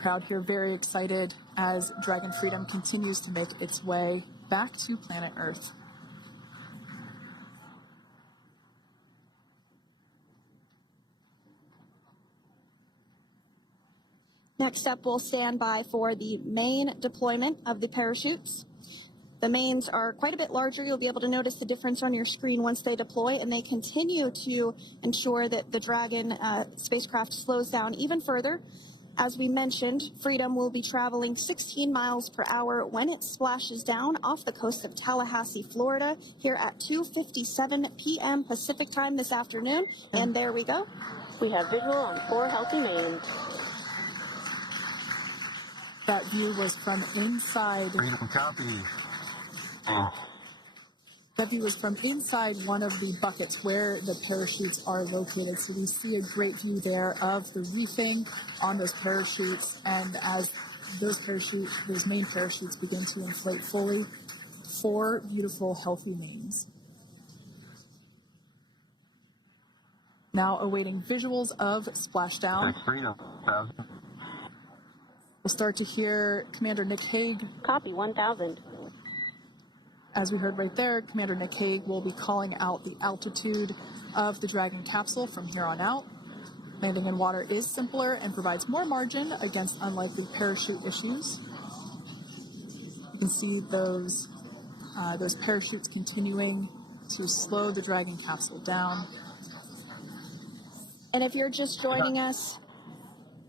crowd here very excited as Dragon Freedom continues to make its way back to planet Earth. Next up, we'll stand by for the main deployment of the parachutes. The mains are quite a bit larger. You'll be able to notice the difference on your screen once they deploy, and they continue to ensure that the Dragon spacecraft slows down even further. As we mentioned, Freedom will be traveling 16 miles per hour when it splashes down off the coast of Tallahassee, Florida, here at 2:57 p.m. Pacific time this afternoon. And there we go. We have visual on 4 healthy mains. That view was from inside. Freedom copy. That view was from inside one of the buckets where the parachutes are located. So we see a great view there of the reefing on those parachutes. And as those main parachutes begin to inflate fully, 4 beautiful, healthy mains. Now awaiting visuals of splashdown. Freedom. We'll start to hear Commander Nick Hague. Copy, 1,000. As we heard right there, Commander Nick Hague will be calling out the altitude of the Dragon capsule from here on out. Landing in water is simpler and provides more margin against unlikely parachute issues. You can see those parachutes continuing to slow the Dragon capsule down. And if you're just joining us,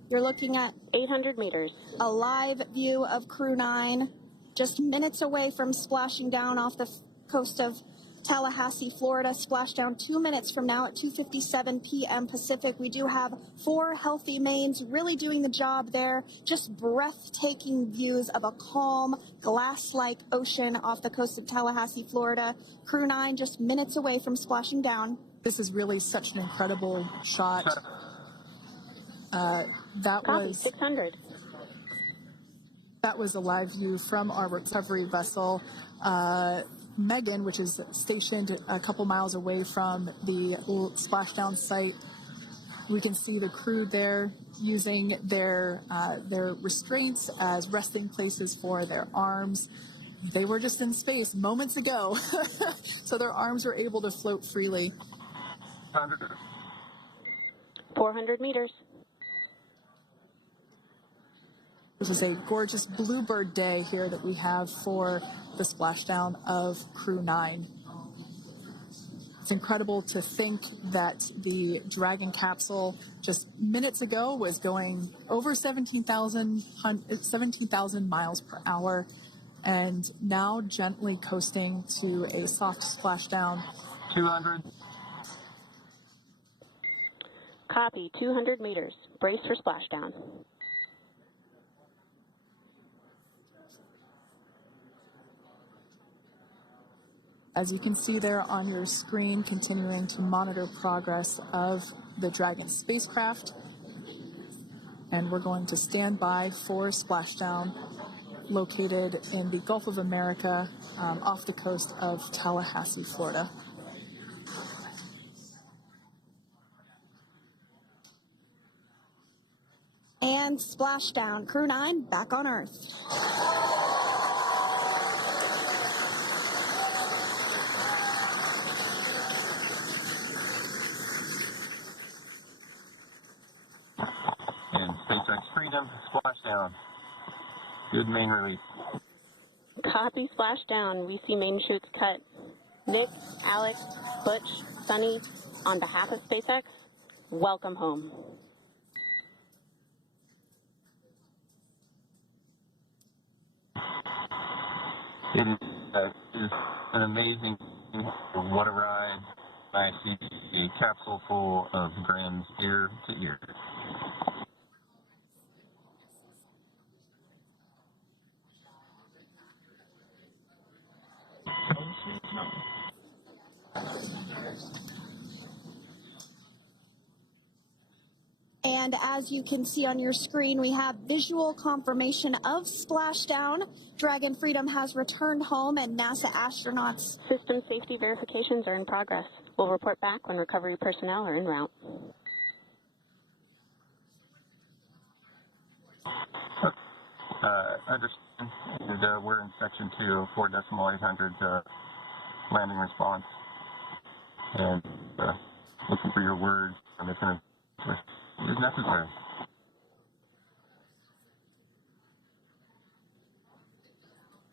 you're looking at 800 meters. A live view of Crew 9, just minutes away from splashing down off the coast of Tallahassee, Florida. Splashdown 2 minutes from now at 2:57 p.m. Pacific. We do have 4 healthy mains really doing the job there. Just breathtaking views of a calm, glass-like ocean off the coast of Tallahassee, Florida. Crew 9 just minutes away from splashing down. This is really such an incredible shot. That Copy, 600. That was a live view from our recovery vessel, Megan, which is stationed a couple miles away from the splashdown site. We can see the crew there using their restraints as resting places for their arms. They were just in space moments ago, so their arms were able to float freely. 400 meters. This is a gorgeous bluebird day here that we have for the splashdown of Crew 9. It's incredible to think that the Dragon capsule just minutes ago was going over 17,000 miles per hour and now gently coasting to a soft splashdown. 200. Copy, 200 meters. Brace for splashdown. As you can see there on your screen, continuing to monitor progress of the Dragon spacecraft. And we're going to stand by for splashdown located in the Gulf of America off the coast of Tallahassee, Florida. And splashdown. Crew 9 back on Earth. And SpaceX Freedom, splashdown. Good main release. Copy, splashdown. We see main chutes cut. Nick, Alex, Butch, Sunny, on behalf of SpaceX, welcome home. It is an amazing water ride. I see a capsule full of grams ear to ear. And as you can see on your screen, we have visual confirmation of splashdown. Dragon Freedom has returned home, and NASA astronauts. System safety verifications are in progress. We'll report back when recovery personnel are en route. Understand. And we're in section 2 of 4.800 landing response. And looking for your words and if it's necessary.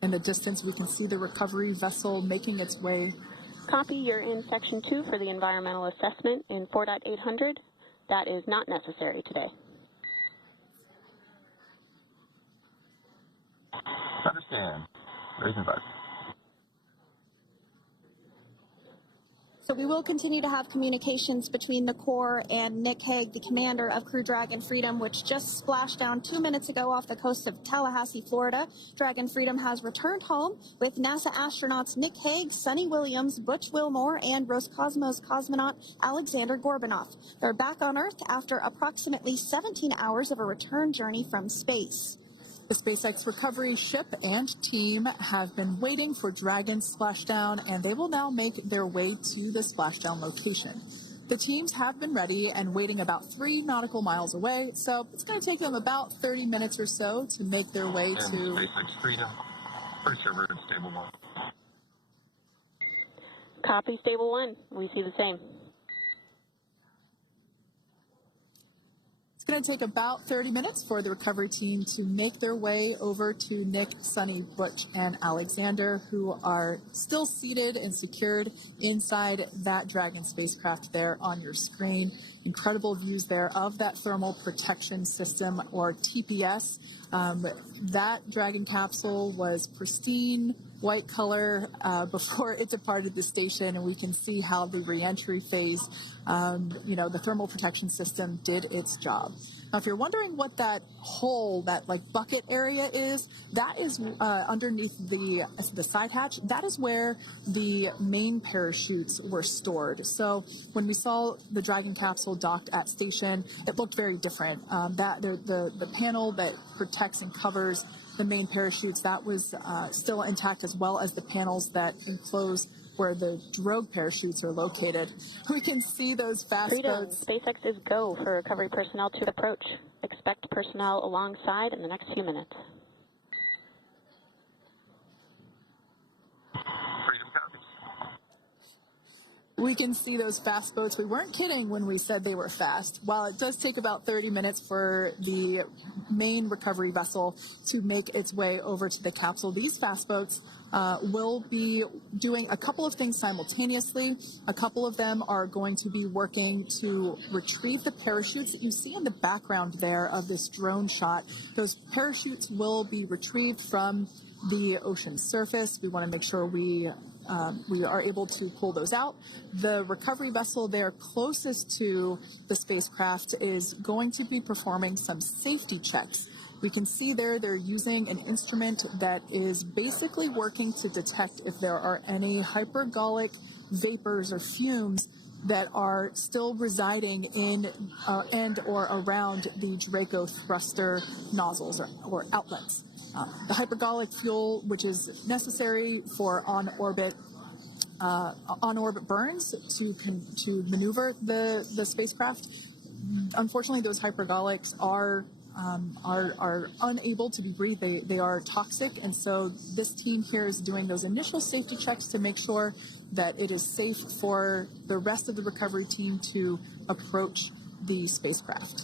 In the distance, we can see the recovery vessel making its way. Copy, you're in section 2 for the environmental assessment in 4.800. That is not necessary today. Understand. Raising button. So we will continue to have communications between the Corps and Nick Hague, the commander of Crew Dragon Freedom, which just splashed down 2 minutes ago off the coast of Tallahassee, Florida. Dragon Freedom has returned home with NASA astronauts Nick Hague, Sunny Williams, Butch Wilmore, and Roscosmos cosmonaut Alexander Gorbanov. They're back on Earth after approximately 17 hours of a return journey from space. The SpaceX recovery ship and team have been waiting for Dragon's splashdown, and they will now make their way to the splashdown location. The teams have been ready and waiting about 3 nautical miles away, so it's going to take them about 30 minutes or so to make their way to SpaceX Freedom. Pretty sure we're in stable 1. Copy, stable 1. We see the same. It's going to take about 30 minutes for the recovery team to make their way over to Nick, Sunny, Butch, and Alexander, who are still seated and secured inside that Dragon spacecraft there on your screen. Incredible views there of that thermal protection system, or TPS. That Dragon capsule was pristine, white color before it departed the station, and we can see how the reentry phase, the thermal protection system did its job. Now, if you're wondering what that hole, that like bucket area is, that is underneath the side hatch. That is where the main parachutes were stored. So when we saw the Dragon capsule docked at station, it looked very different. The panel that protects and covers the main parachutes, that was still intact, as well as the panels that enclose where the drogue parachutes are located. We can see those fast boats. SpaceX is go for recovery personnel to approach. Expect personnel alongside in the next few minutes. Freedom copies. We can see those fast boats. We weren't kidding when we said they were fast. While it does take about 30 minutes for the main recovery vessel to make its way over to the capsule, these fast boats will be doing a couple of things simultaneously. A couple of them are going to be working to retrieve the parachutes that you see in the background there of this drone shot. Those parachutes will be retrieved from the ocean surface. We want to make sure we are able to pull those out. The recovery vessel there closest to the spacecraft is going to be performing some safety checks. We can see there they're using an instrument that is basically working to detect if there are any hypergolic vapors or fumes that are still residing in and or around the Draco thruster nozzles or outlets. The hypergolic fuel, which is necessary for on-orbit burns to maneuver the spacecraft. Unfortunately, those hypergolics are unable to be breathed. They are toxic, and so this team here is doing those initial safety checks to make sure that it is safe for the rest of the recovery team to approach the spacecraft.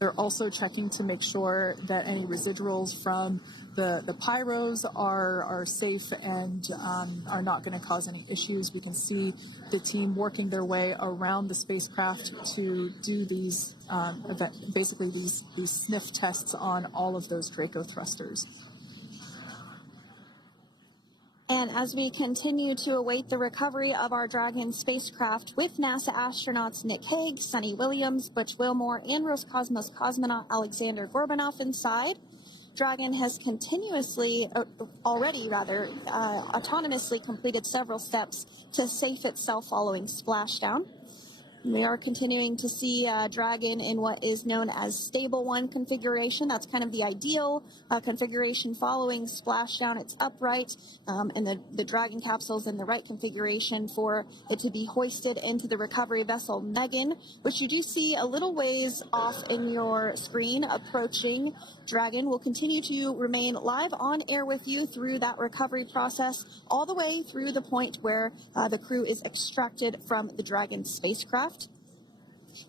They're also checking to make sure that any residuals from the pyros are safe and are not going to cause any issues. We can see the team working their way around the spacecraft to do these, basically these sniff tests on all of those Draco thrusters. And as we continue to await the recovery of our Dragon spacecraft with NASA astronauts Nick Hague, Sunny Williams, Butch Wilmore, and Roscosmos cosmonaut Alexander Gorbanov inside, Dragon has autonomously completed several steps to safe itself following splashdown. We are continuing to see Dragon in what is known as Stable 1 configuration. That's kind of the ideal configuration following splashdown. It's upright, and the Dragon capsule's in the right configuration for it to be hoisted into the recovery vessel Megan, which you do see a little ways off in your screen approaching. Dragon will continue to remain live on air with you through that recovery process, all the way through the point where the crew is extracted from the Dragon spacecraft.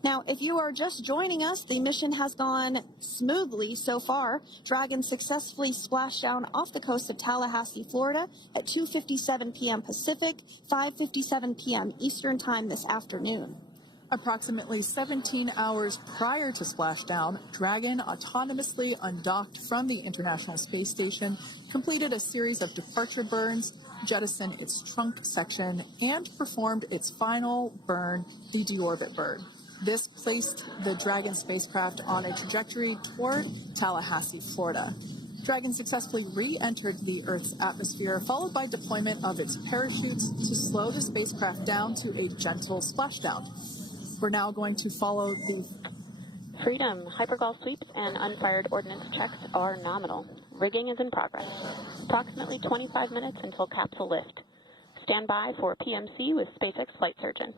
Now, if you are just joining us, the mission has gone smoothly so far. Dragon successfully splashed down off the coast of Tallahassee, Florida at 2:57 p.m. Pacific, 5:57 p.m. Eastern Time this afternoon. Approximately 17 hours prior to splashdown, Dragon autonomously undocked from the International Space Station, completed a series of departure burns, jettisoned its trunk section, and performed its final burn, the deorbit burn. This placed the Dragon spacecraft on a trajectory toward Tallahassee, Florida. Dragon successfully re-entered the Earth's atmosphere, followed by deployment of its parachutes to slow the spacecraft down to a gentle splashdown. We're now going to follow the Freedom. Hypergol sweeps and unfired ordnance checks are nominal. Rigging is in progress. Approximately 25 minutes until capsule lift. Stand by for PMC with SpaceX flight surgeon.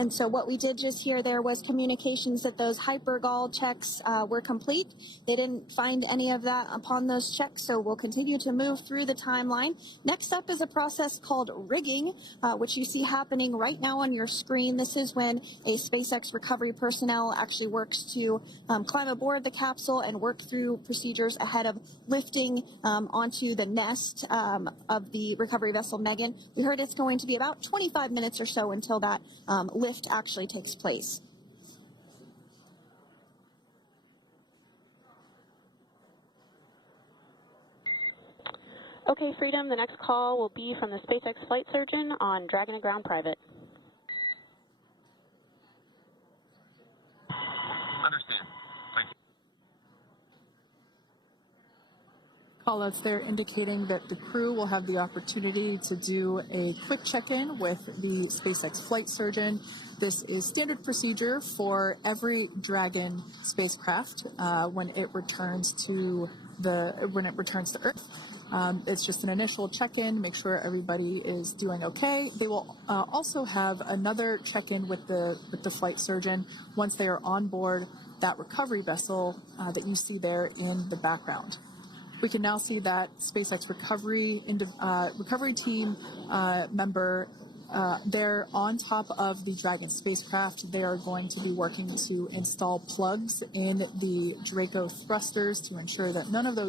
And so what we did just hear there was communications that those hypergol checks were complete. They didn't find any of that upon those checks, so we'll continue to move through the timeline. Next up is a process called rigging, which you see happening right now on your screen. This is when a SpaceX recovery personnel actually works to climb aboard the capsule and work through procedures ahead of lifting onto the nest of the recovery vessel Megan. We heard it's going to be about 25 minutes or so until that lift actually takes place. Okay, Freedom, the next call will be from the SpaceX flight surgeon on Dragon to Ground Private. Understand. Thank you. callouts there indicating that the crew will have the opportunity to do a quick check-in with the SpaceX flight surgeon. This is standard procedure for every Dragon spacecraft when it returns to Earth. It's just an initial check-in, make sure everybody is doing okay. They will also have another check-in with the flight surgeon once they are on board that recovery vessel that you see there in the background. We can now see that SpaceX recovery team member they're on top of the Dragon spacecraft. They are going to be working to install plugs in the Draco thrusters to ensure that none of those